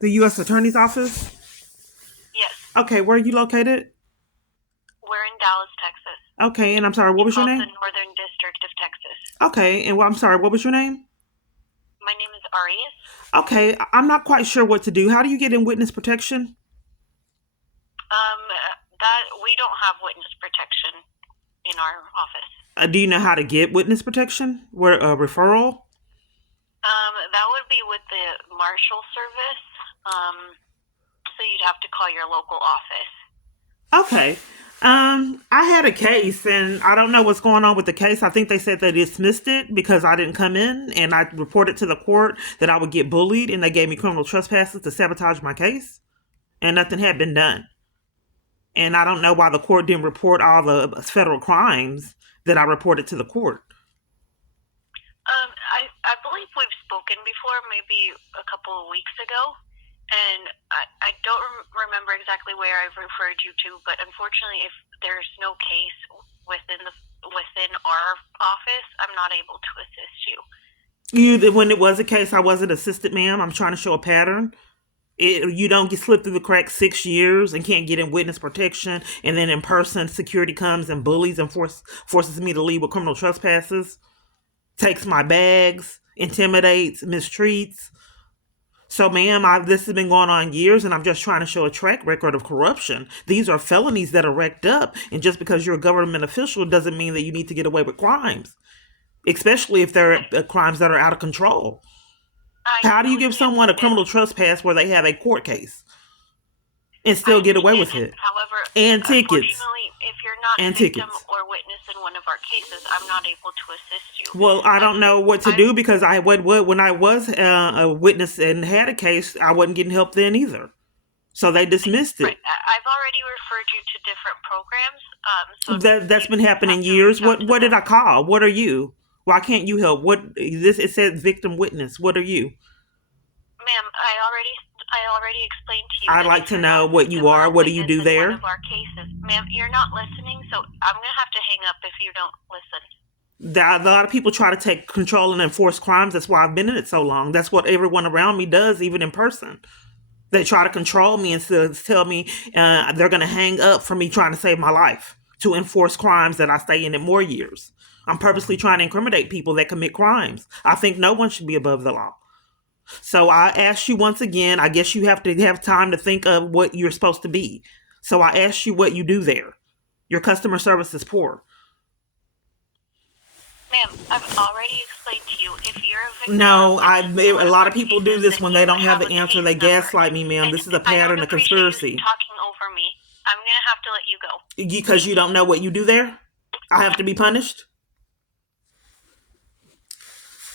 The U.S. Attorney's Office? Yes. Okay, where are you located? We're in Dallas, Texas. Okay, and I'm sorry, what You was your called the name? Northern District of Texas. Okay, and I'm sorry, what was your name? My name is Arias. Okay, I'm not quite sure what to do. How do you get in witness protection? Um, that we don't have witness protection in our office. Do you know how to get witness protection? Where a referral? That would be with the Marshal Service. So you'd have to call your local office. Okay. I had a case, and I don't know what's going on with the case. I think they said they dismissed it because I didn't come in, and I reported to the court that I would get bullied, and they gave me criminal trespasses to sabotage my case, and nothing had been done. And I don't know why the court didn't report all the federal crimes that I reported to the court. I believe we've spoken before, maybe a couple of weeks ago, and I don't remember exactly where I've referred you to, but unfortunately, if there's no case within our office, I'm not able to assist you. When it was a case, I wasn't assisted, ma'am. I'm trying to show a pattern. You don't get slipped through the cracks 6 years and can't get in witness protection, and then in person security comes and bullies and forces me to leave with criminal trespasses, takes my bags, intimidates, mistreats. So, ma'am, this has been going on years, and I'm just trying to show a track record of corruption. These are felonies that are racked up, and just because you're a government official doesn't mean that you need to get away with crimes, especially if they're crimes that are out of control. I How do you give completely someone a understand. criminal trespass where they have a court case and I still get away understand with it. it? However, And tickets. unfortunately, if you're not And victim tickets. or witness in one of our cases, I'm not able to assist you. Well, I I'm don't know what to I'm do because when I was a witness and had a case, I wasn't getting help then either. So they dismissed right. it. I've already referred you to different programs. So That's been you have happening to years. reach out to What did them. I call? What are you? Why can't you help? What this it says victim witness. What are you? Ma'am, I already explained to you I'd that like if to you're know not a what you victim or are. a What do you witness do in one there? of our cases, ma'am, you're not listening, so I'm gonna have to hang up if you don't listen. A lot of people try to take control and enforce crimes. That's why I've been in it so long. That's what everyone around me does, even in person. They try to control me and tell me they're going to hang up for me trying to save my life to enforce crimes that I stay in more years. I'm purposely trying to incriminate people that commit crimes. I think no one should be above the law. So I ask you once again, I guess you have to have time to think of what you're supposed to be. So I ask you what you do there. Your customer service is poor. Ma'am, I've already explained to you if you're a victim or a No, witness in a one of lot our of people do cases, this then when you they don't have have the a answer. case They number. gaslight me, ma'am. And This is a I don't pattern of appreciate you conspiracy. talking over me. I'm gonna have to let you go. Because you don't know what you do there? I have to be punished?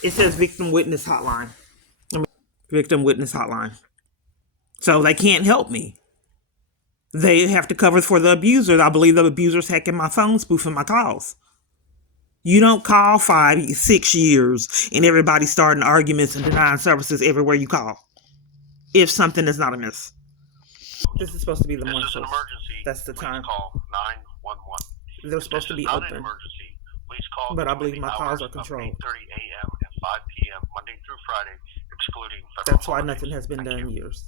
It says victim witness hotline. Victim witness hotline. So they can't help me. They have to cover for the abuser. I believe the abuser's hacking my phone, spoofing my calls. You don't call 5, 6 years and everybody starting arguments and denying services everywhere you call. If something is not amiss. This is supposed to be the This is an marshals. emergency. That's the Please time. call 911. They're If this supposed to is be not an open. emergency, please call But I between believe the my calls hours are of controlled. 8:30 a.m. and 5 p.m. Monday through Friday, excluding federal That's why holidays. nothing has been Thank done in you. years.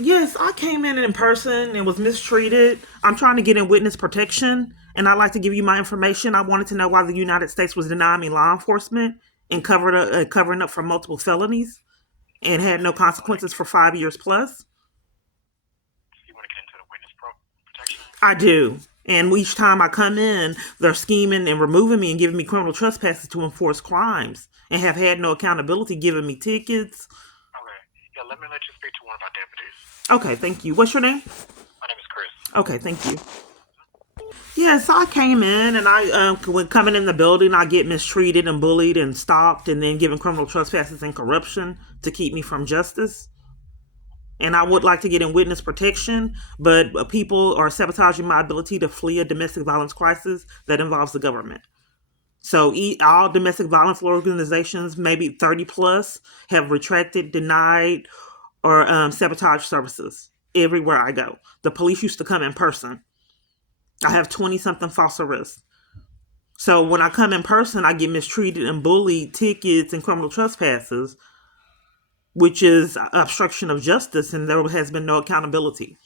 Yes, I came in person and was mistreated. I'm trying to get in witness protection, and I'd like to give you my information. I wanted to know why the United States was denying me law enforcement and covering up for multiple felonies and had no consequences for 5 years plus. You want to get into the witness protection? I do. And each time I come in, they're scheming and removing me and giving me criminal trespasses to enforce crimes and have had no accountability, giving me tickets. Okay. Yeah, let me let you speak to one of our deputies. Okay, thank you. What's your name? My name is Chris. Okay, thank you. Yes, I came in and when coming in the building, I get mistreated and bullied and stopped and then given criminal trespasses and corruption to keep me from justice. And I would like to get in witness protection, but people are sabotaging my ability to flee a domestic violence crisis that involves the government. So all domestic violence organizations, maybe 30 plus, have retracted, denied, or sabotaged services everywhere I go. The police used to come in person. I have 20 something false arrests. So when I come in person, I get mistreated and bullied, tickets and criminal trespasses. which is obstruction of justice, and there has been no accountability.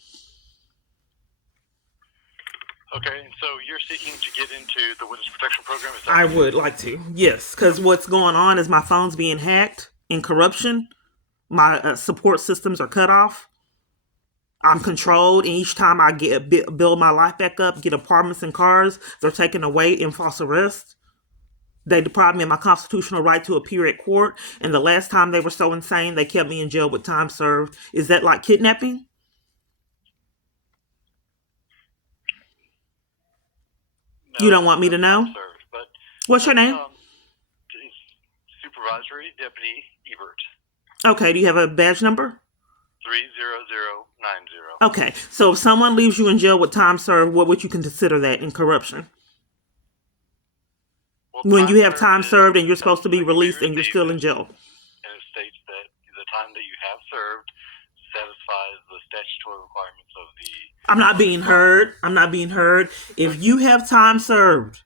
Okay, and so you're seeking to get into the witness protection program? Is that I would like to, yes, because what's going on is my phone's being hacked in corruption. My support systems are cut off. I'm controlled, and each time I build my life back up, get apartments and cars, they're taken away in false arrest. They deprived me of my constitutional right to appear at court, and the last time they were so insane, they kept me in jail with time served. Is that like kidnapping? No, You don't want me to that's know? not served, but What's your name? It's Supervisory Deputy Ebert, Okay, do you have a badge number? 30090. Okay, so if someone leaves you in jail with time served, what would you consider that in corruption? Well, When you have time is served and you're supposed to be something released we and you're received, still in jail. and it states that the time that you have served satisfies the statutory requirements of the... I'm not being heard. I'm not being heard. If you have time served,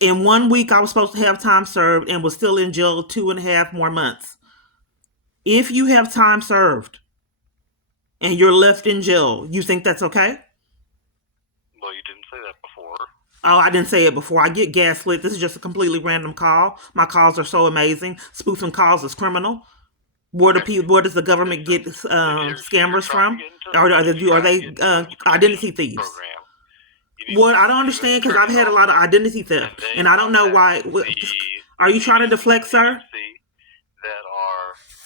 in 1 week I was supposed to have time served and was still in jail 2.5 more months. If you have time served and you're left in jail, you think that's okay? Well, you didn't say that before. Oh, I didn't say it before. I get gaslit. This is just a completely random call. My calls are so amazing. Spoofing calls is criminal. Where does the government get scammers from? Or are they identity thieves? What I don't understand, because I've had a lot of identity theft, and I don't know why. Are you trying to deflect, sir? That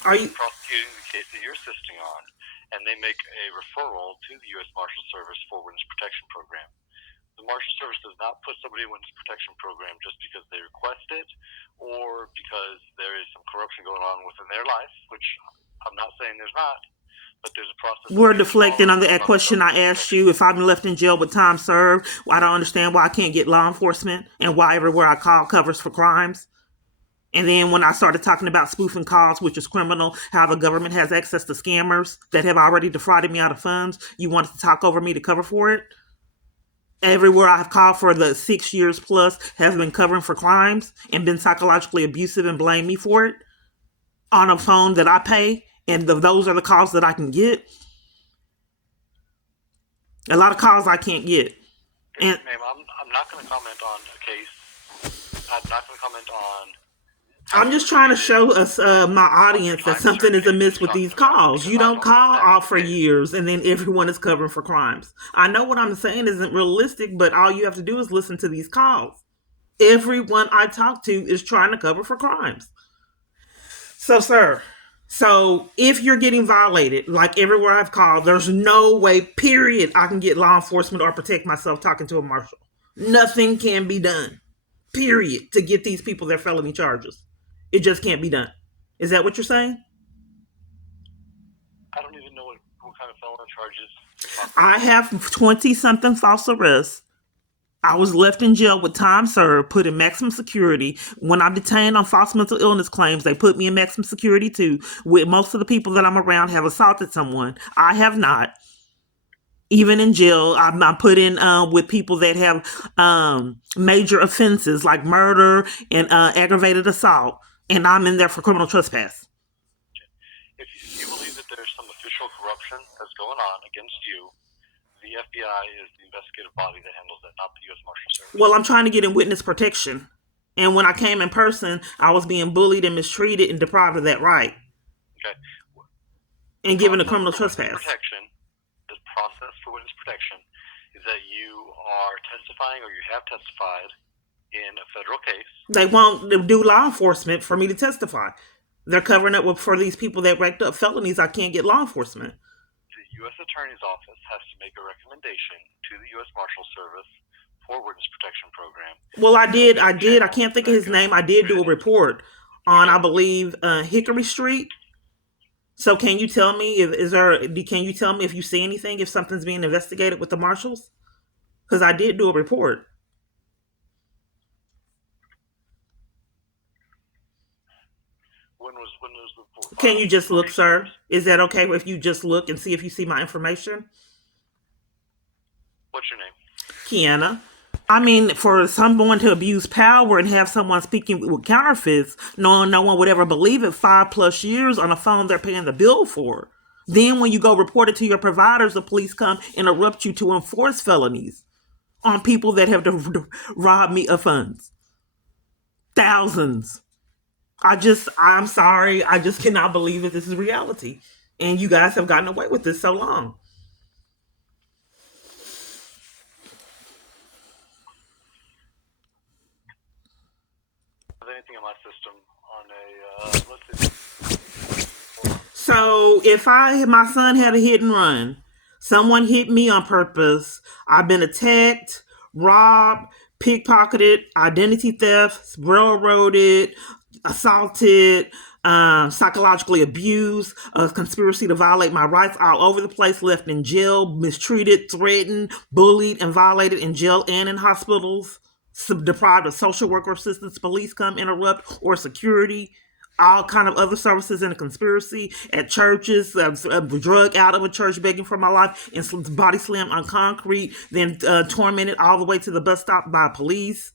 are you prosecuting the case that you're assisting on, and they make a referral to the U.S. Marshals Service for Witness Protection Program. The Marshal Service does not put somebody in Witness Protection Program just because they request it or because there is some corruption going on within their life, which I'm not saying there's not, but there's a process. We're deflecting on that question I asked you. If I'm left in jail with time served, I don't understand why I can't get law enforcement and why everywhere I call covers for crimes. And then when I started talking about spoofing calls, which is criminal, how the government has access to scammers that have already defrauded me out of funds, you wanted to talk over me to cover for it? Everywhere I've called for the 6 years plus has been covering for crimes and been psychologically abusive and blame me for it on a phone that I pay, and those are the calls that I can get. A lot of calls I can't get. And ma'am, I'm not going to comment on a case. I'm not going to comment on... I'm just trying to show us, my audience, that something is amiss with these calls. You don't call off for years and then everyone is covering for crimes. I know what I'm saying isn't realistic, but all you have to do is listen to these calls. Everyone I talk to is trying to cover for crimes. So, sir, if you're getting violated, like everywhere I've called, there's no way, period, I can get law enforcement or protect myself talking to a marshal. Nothing can be done, period, to get these people their felony charges. It just can't be done. Is that what you're saying? I don't even know what kind of felony charges. I have 20-something false arrests. I was left in jail with time served, put in maximum security. When I'm detained on false mental illness claims, they put me in maximum security too. With most of the people that I'm around have assaulted someone. I have not. Even in jail, I'm put in with people that have major offenses like murder and aggravated assault. And I'm in there for criminal trespass. If you believe that there's some official corruption that's going on against you, the FBI is the investigative body that handles that, not the U.S. Marshal Service. Well, I'm trying to get in witness protection. And when I came in person, I was being bullied and mistreated and deprived of that right. Okay. And given a criminal trespass. The process for witness protection is that you are testifying or you have testified in a federal case. They won't do law enforcement for me to testify. They're covering up for these people that racked up felonies. I can't get law enforcement. The U.S. Attorney's Office has to make a recommendation to the U.S. Marshal Service for Witness Protection Program. Well, I did. I can't think of his name. I did do a report on, I believe, Hickory Street. So can you tell me can you tell me if you see anything, if something's being investigated with the marshals? Because I did do a report. When was the report? Can you just look, sir? Is that okay if you just look and see if you see my information? What's your name? Kiana. I mean, for someone to abuse power and have someone speaking with counterfeits, knowing no one would ever believe it, 5+ years on a phone they're paying the bill for. Then when you go report it to your providers, the police come interrupt you to enforce felonies on people that have robbed me of funds. Thousands. I'm sorry. I just cannot believe that this is reality. And you guys have gotten away with this so long. Anything in my system on a let's see. So if my son had a hit and run, someone hit me on purpose, I've been attacked, robbed, pickpocketed, identity theft, railroaded, assaulted, psychologically abused, a conspiracy to violate my rights all over the place, left in jail, mistreated, threatened, bullied, and violated in jail and in hospitals, deprived of social worker assistance, police come interrupt, or security, all kind of other services in a conspiracy at churches, drug out of a church begging for my life, and body slammed on concrete, then tormented all the way to the bus stop by police.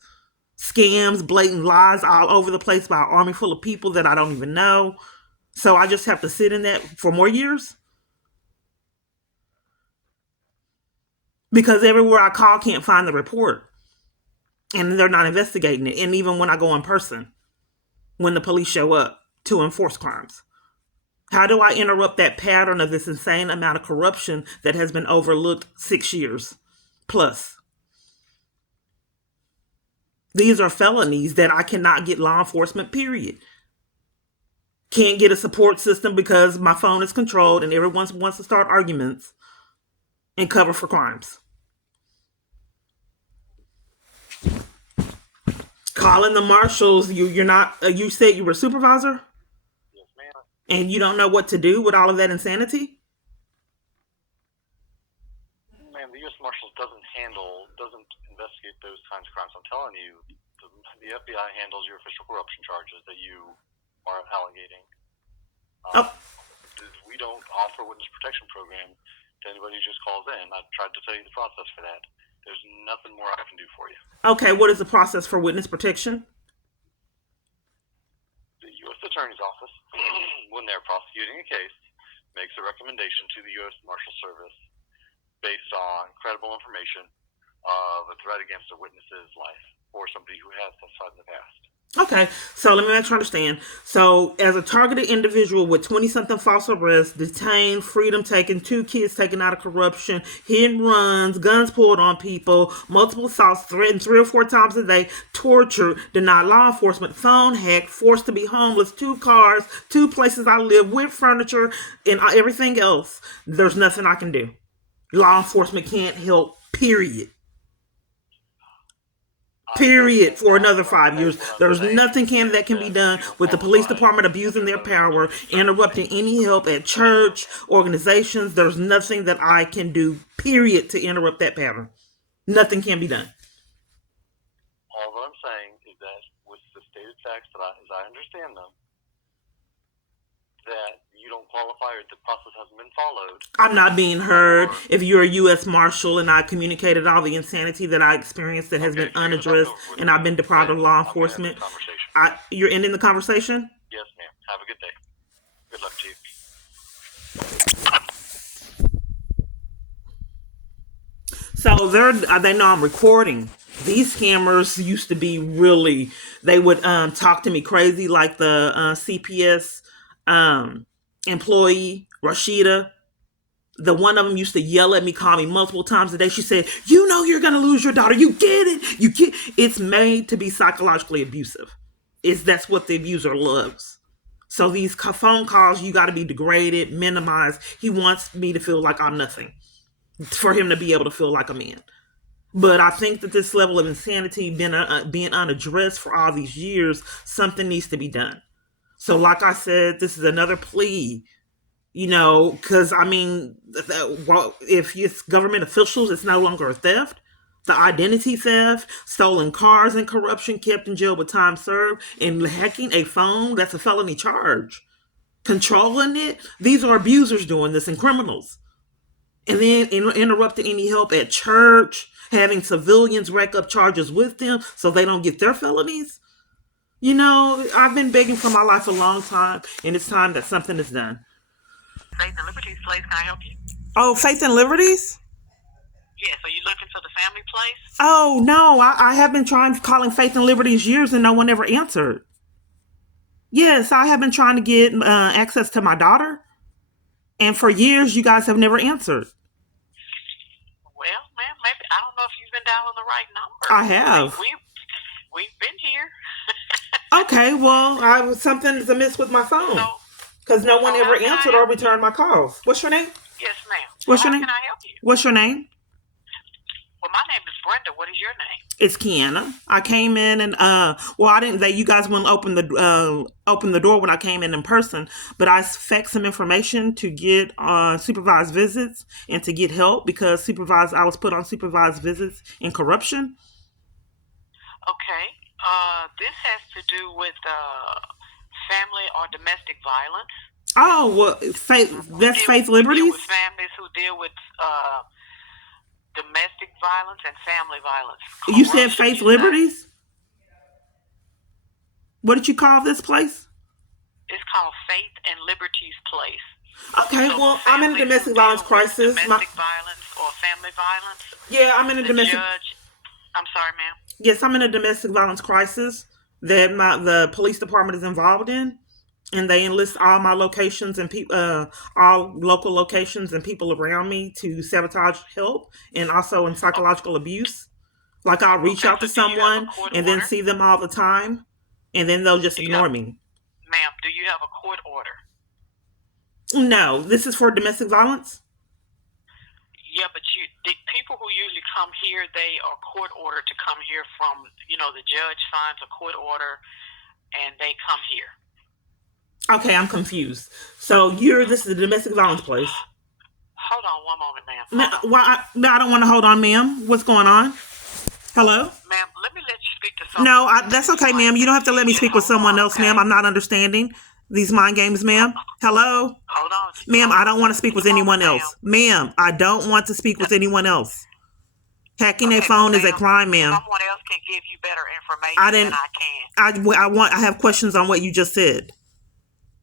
Scams, blatant lies all over the place by an army full of people that I don't even know. So I just have to sit in that for more years? Because everywhere I call, can't find the report. And they're not investigating it. And even when I go in person, when the police show up to enforce crimes. How do I interrupt that pattern of this insane amount of corruption that has been overlooked 6 years plus? These are felonies that I cannot get law enforcement, period. Can't get a support system because my phone is controlled and everyone wants to start arguments and cover for crimes. Calling the marshals, you're not, you said you were a supervisor? Yes, ma'am. And you don't know what to do with all of that insanity? Ma'am, the U.S. Marshals doesn't investigate those kinds of crimes. I'm telling you, the FBI handles your official corruption charges that you are allegating. We don't offer witness protection program to anybody who just calls in. I tried to tell you the process for that. There's nothing more I can do for you. Okay, what is the process for witness protection? The U.S. Attorney's Office, when they're prosecuting a case, makes a recommendation to the U.S. Marshal Service based on credible information of a threat against a witness's life or somebody who has testified in the past. Okay, so let me make sure I understand. So, as a targeted individual with 20-something false arrests, detained, freedom taken, 2 kids taken out of corruption, hit and runs, guns pulled on people, multiple assaults, threatened 3 or 4 times a day, tortured, denied law enforcement, phone hacked, forced to be homeless, 2 cars, 2 places I live with furniture, and everything else, there's nothing I can do. Law enforcement can't help, period. Period. For another 5 years, there's nothing that can be done with the police department abusing their power, interrupting any help at church, organizations. There's nothing that I can do, period, to interrupt that pattern. Nothing can be done. All that I'm saying is that with the stated facts as I understand them, that you don't qualify or the process hasn't been followed. I'm not being heard. If you're a U.S. Marshal and I communicated all the insanity that I experienced that has been unaddressed and I've been deprived of law enforcement, you're ending the conversation? Yes, ma'am. Have a good day. Good luck to you. So they know I'm recording. These scammers used to be really, they would talk to me crazy like the CPS employee, Rashida. The one of them used to yell at me, call me multiple times a day. She said, "You know you're going to lose your daughter. You get it. You get." It's made to be psychologically abusive. That's what the abuser loves. So these phone calls, you got to be degraded, minimized. He wants me to feel like I'm nothing, for him to be able to feel like a man. But I think that this level of insanity being unaddressed for all these years, something needs to be done. So like I said, this is another plea, because I mean, if it's government officials, it's no longer a theft. The identity theft, stolen cars, and corruption, kept in jail with time served, and hacking a phone, that's a felony charge. Controlling it, these are abusers doing this and criminals. and then interrupting any help at church, having civilians rack up charges with them so they don't get their felonies. You know, I've been begging for my life a long time, and it's time that something is done. Faith and Liberties Place, can I help you? Oh, Faith and Liberties? Yes, are you looking for the family place? Oh, no, I have been calling Faith and Liberties years and no one ever answered. Yes, I have been trying to get access to my daughter, and for years you guys have never answered. Well, ma'am, maybe I don't know if you've been dialing the right number. I have. We've been here. Okay, well, something's amiss with my phone because no one ever answered or returned my calls. What's your name? Yes, ma'am. What's your name? How can I help you? What's your name? Well, my name is Brenda. What is your name? It's Kiana. I came in and I didn't. You guys wouldn't open the door when I came in person, but I faxed some information to get supervised visits and to get help because I was put on supervised visits in corruption. Okay. This has to do with family or domestic violence. Oh, well, that's Faith Liberties? We deal with families who deal with domestic violence and family violence. You said Faith Liberties? What did you call this place? It's called Faith and Liberties Place. Okay, so well, I'm in a domestic violence crisis. Domestic violence or family violence? Yeah, I'm in a domestic... I'm sorry, ma'am? Yes, I'm in a domestic violence crisis that the police department is involved in. And they enlist all my locations and all local locations and people around me to sabotage help and also in psychological abuse. Like I'll reach out to someone and then see them all the time, and then they'll just ignore me. Ma'am, do you have a court order? No, this is for domestic violence. Yeah, but the people who usually come here, they are court ordered to come here from, the judge signs a court order and they come here. Okay, I'm confused. So this is a domestic violence place. Hold on one moment, ma'am. I don't want to hold on, ma'am. What's going on? Hello? Ma'am, let me let you speak to someone. No, that's okay, ma'am. You don't have to let me speak with someone else, ma'am. I'm not understanding these mind games, ma'am. Hello? Hold on. Ma'am, I don't want to speak with anyone else. Ma'am, I don't want to speak with anyone else. Hacking a phone is a crime, ma'am. Someone else can give you better information than I can. I have questions on what you just said.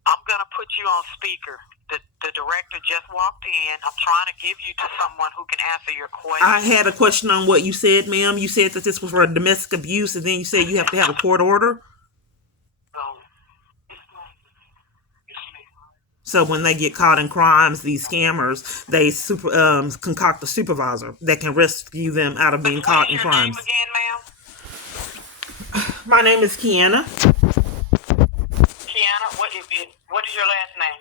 I'm going to put you on speaker. The director just walked in. I'm trying to give you to someone who can answer your question. I had a question on what you said, ma'am. You said that this was for domestic abuse, and then you said you have to have a court order. So when they get caught in crimes, these scammers, they concoct a supervisor that can rescue them out of being caught in crimes. What is your name again, ma'am? My name is Kiana. Kiana, what is your last name?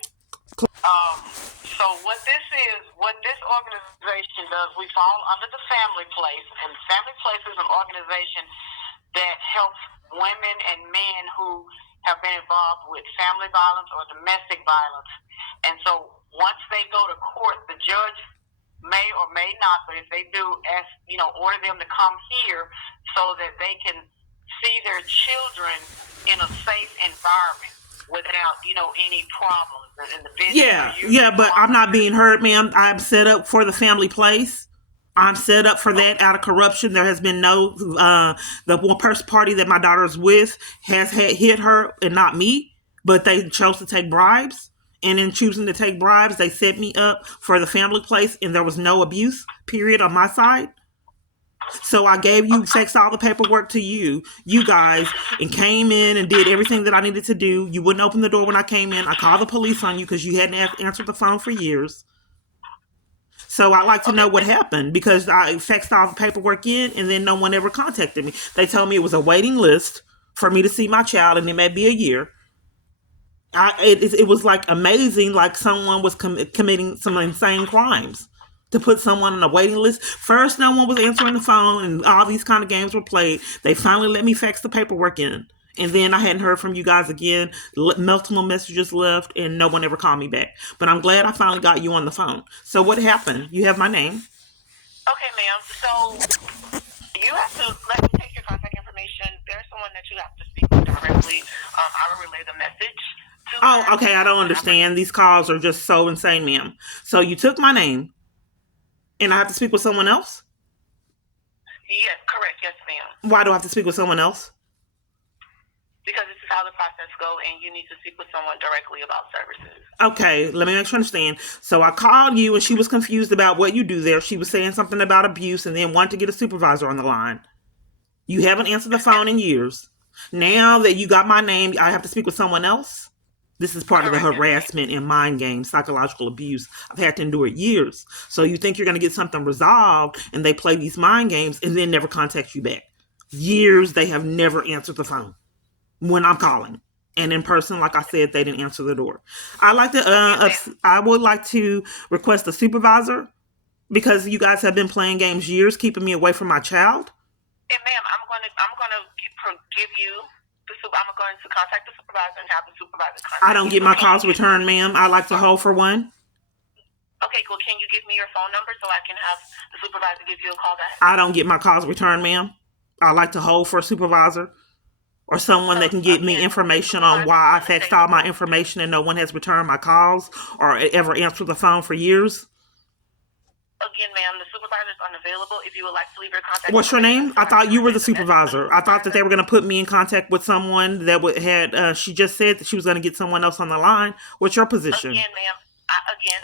So what this organization does, we fall under the Family Place, and Family Place is an organization that helps women and men who have been involved with family violence or domestic violence. And so once they go to court, the judge may or may not, but if they do, order them to come here so that they can see their children in a safe environment without, any problems. And the but I'm not being heard, ma'am. I'm set up for the Family Place. I'm set up for that out of corruption. There has been no, the one party that my daughter's with has hit her and not me, but they chose to take bribes. And in choosing to take bribes, they set me up for the Family Place, and there was no abuse, period, on my side. So I faxed all the paperwork to you guys, and came in and did everything that I needed to do. You wouldn't open the door when I came in. I called the police on you because you hadn't answered the phone for years. So I'd like to know what happened, because I faxed all the paperwork in and then no one ever contacted me. They told me it was a waiting list for me to see my child, and it may be a year. It was like amazing, like someone was committing some insane crimes to put someone on a waiting list. First, no one was answering the phone, and all these kind of games were played. They finally let me fax the paperwork in. And then I hadn't heard from you guys again. Multiple messages left, and no one ever called me back. But I'm glad I finally got you on the phone. So what happened? You have my name. Okay, ma'am. So you have to let me take your contact information. There's someone that you have to speak with directly. I will relay the message to her. Okay. I don't understand. These calls are just so insane, ma'am. So you took my name. And I have to speak with someone else? Yes, correct. Yes, ma'am. Why do I have to speak with someone else? Because this is how the process goes, and you need to speak with someone directly about services. Okay, let me make sure I understand. So I called you, and she was confused about what you do there. She was saying something about abuse, and then wanted to get a supervisor on the line. You haven't answered the phone in years. Now that you got my name, I have to speak with someone else? This is part of the harassment and mind games, psychological abuse. I've had to endure it years. So you think you're going to get something resolved, and they play these mind games and then never contact you back. Years they have never answered the phone when I'm calling. And in person, like I said, they didn't answer the door. I would like to request a supervisor because you guys have been playing games years, keeping me away from my child. And ma'am, I'm going to give you I'm going to contact the supervisor and have the supervisor contact I don't get my calls returned, ma'am. I like to hold for one. Okay, well, can you give me your phone number so I can have the supervisor give you a call back? I don't get my calls returned, ma'am. I like to hold for a supervisor or someone that can give me information on why I faxed all my information and no one has returned my calls or ever answered the phone for years. Again, ma'am, the supervisor is unavailable. If you would like to leave your contact. What's your name? I thought you were the supervisor. I thought that they were going to put me in contact with someone that she just said that she was going to get someone else on the line. What's your position? Again, ma'am.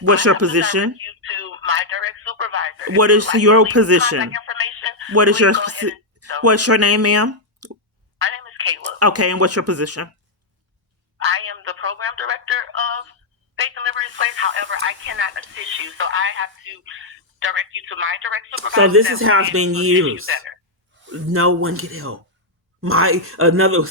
What's your position? You to my direct supervisor. What is your position? What is your What's your name, ma'am? My name is Kayla. Okay, and what's your position? I am the program director of Faith and Liberty's Place. However, I cannot assist you, so I have to direct you to my direct supervisor. So this is how it's been years. No one can help.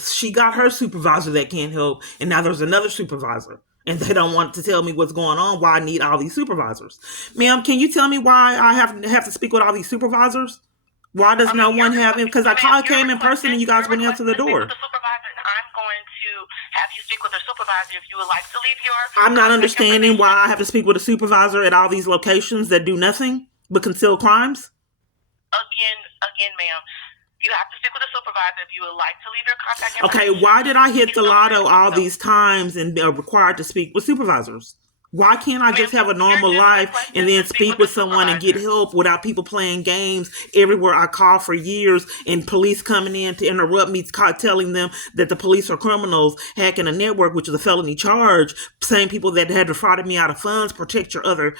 She got her supervisor that can't help, and now there's another supervisor, and they don't want to tell me what's going on. Why I need all these supervisors, ma'am? Can you tell me why I have to speak with all these supervisors? Why does no one have him? Because I came in person and you guys wouldn't answer the door. I'm going to have you speak with a supervisor if you would like to leave your. I'm not understanding why I have to speak with a supervisor at all these locations that do nothing but conceal crimes. Again, ma'am, you have to speak with a supervisor if you would like to leave your contact information. Okay, why did I hit the lotto all these times and required to speak with supervisors? Why can't I just have a normal life and then speak with someone and get help without people playing games everywhere I call for years and police coming in to interrupt me, telling them that the police are criminals, hacking a network, which is a felony charge, same people that had defrauded me out of funds, protect your other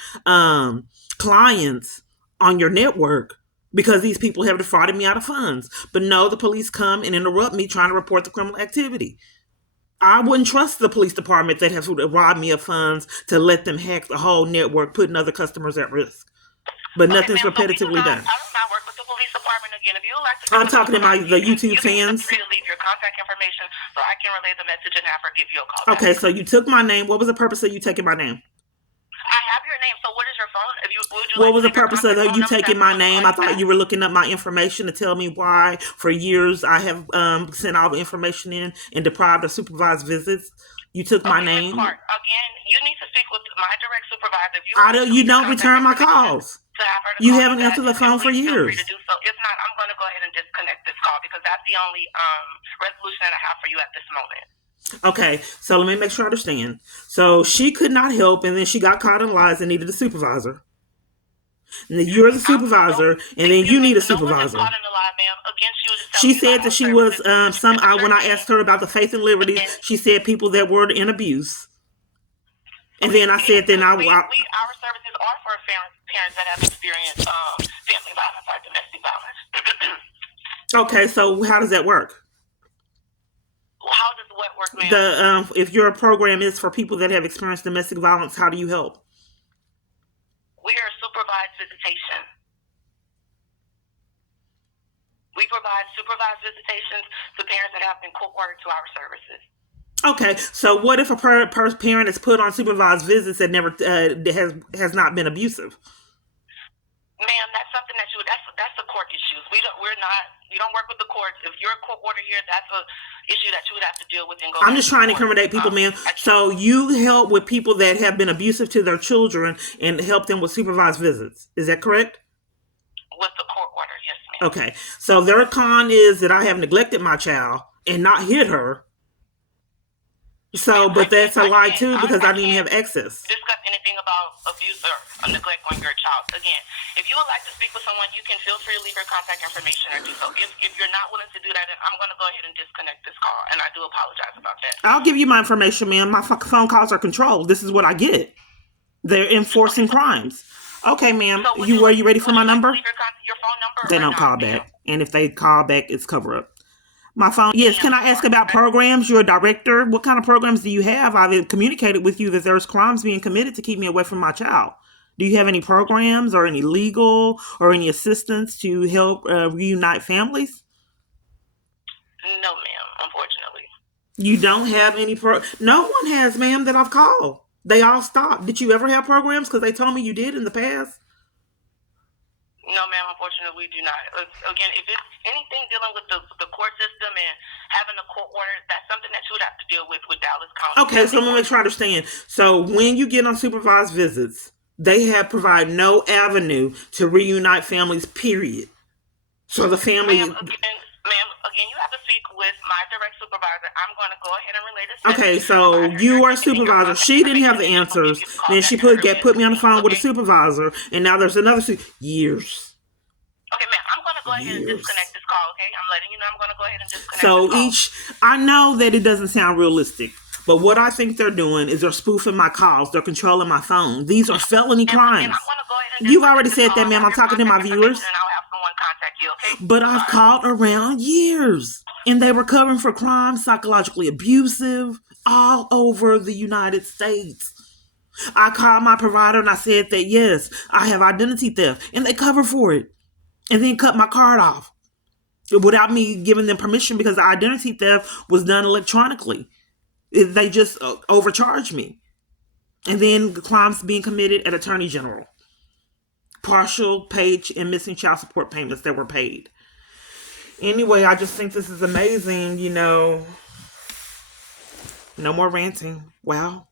clients on your network because these people have defrauded me out of funds. But no, the police come and interrupt me trying to report the criminal activity. I wouldn't trust the police department that has robbed me of funds to let them hack the whole network, putting other customers at risk. But nothing's repetitively done. I do not work with the police department again. If you would like to, I'm talking to the YouTube fans. You can leave your contact information so I can relay the message and have her give you a call. Okay, so you took my name. What was the purpose of you taking my name? I have your name. So what is your phone? What was the purpose of you taking my name? I thought you were looking up my information to tell me why for years I have sent all the information in and deprived of supervised visits. You took my name. Again, you need to speak with my direct supervisor. You don't return my calls. You haven't answered the phone for years. If not, I'm going to go ahead and disconnect this call because that's the only resolution that I have for you at this moment. Okay, so let me make sure I understand. So she could not help, and then she got caught in lies and needed a supervisor. And then you're the supervisor, and then you need a supervisor. She said that she was when I asked her about the Faith and Liberty, she said people that were in abuse. And then I said, our services are for parents that have experienced family violence or domestic violence. Okay, so how does that work? How does what work, ma'am? If your program is for people that have experienced domestic violence, how do you help? We are supervised visitation. We provide supervised visitations to parents that have been court-ordered to our services. Okay, so what if a parent is put on supervised visits that never has not been abusive? Ma'am, that's something that's the court issues. We don't work with the courts. If you're a court order here, that's a issue that you would have to deal with. I'm just trying to incriminate people, ma'am. So you help with people that have been abusive to their children and help them with supervised visits. Is that correct? With the court order, yes, ma'am. Okay, so their con is that I have neglected my child and not hit her. So, but that's a lie too because I didn't even have access. Discuss anything about abuse or neglect on your child. Again, if you would like to speak with someone, you can feel free to leave your contact information or do so. If you're not willing to do that, then I'm going to go ahead and disconnect this call, and I do apologize about that. I'll give you my information, ma'am. My phone calls are controlled. This is what I get. They're enforcing crimes. Okay, ma'am. So Are you ready for my number? Leave your phone number. They don't call back, and if they call back, it's cover up. My phone. Yes. Can I ask about programs? You're a director. What kind of programs do you have? I've communicated with you that there's crimes being committed to keep me away from my child. Do you have any programs or any legal or any assistance to help reunite families? No, ma'am. Unfortunately. You don't have any No one has, ma'am, that I've called. They all stopped. Did you ever have programs? Because they told me you did in the past. No, ma'am, unfortunately, we do not. Again, if it's anything dealing with the court system and having a court order, that's something that you would have to deal with Dallas County. Okay, so I'm going to make sure I understand. So when you get on supervised visits, they have provided no avenue to reunite families, period. So the family... Ma'am, again, you have to speak with my direct supervisor. I'm going to go ahead and relay this. Okay, so you are a supervisor. She didn't have the answers. Then she put me on the phone with a supervisor, and now there's another years. Okay, ma'am, I'm going to go ahead and disconnect this call, okay? I'm letting you know I'm going to go ahead and disconnect this call. I know that it doesn't sound realistic, but what I think they're doing is they're spoofing my calls. They're controlling my phone. These are felony crimes. You've already said that, ma'am. I'm talking to my viewers. Contact you, okay? But I've called around years, and they were covering for crimes, psychologically abusive, all over the United States. I called my provider and I said that, yes, I have identity theft, and they covered for it, and then cut my card off without me giving them permission because the identity theft was done electronically. They just overcharged me. And then crimes being committed at Attorney General. Partial, paid, and missing child support payments that were paid. Anyway, I just think this is amazing, No more ranting. Wow.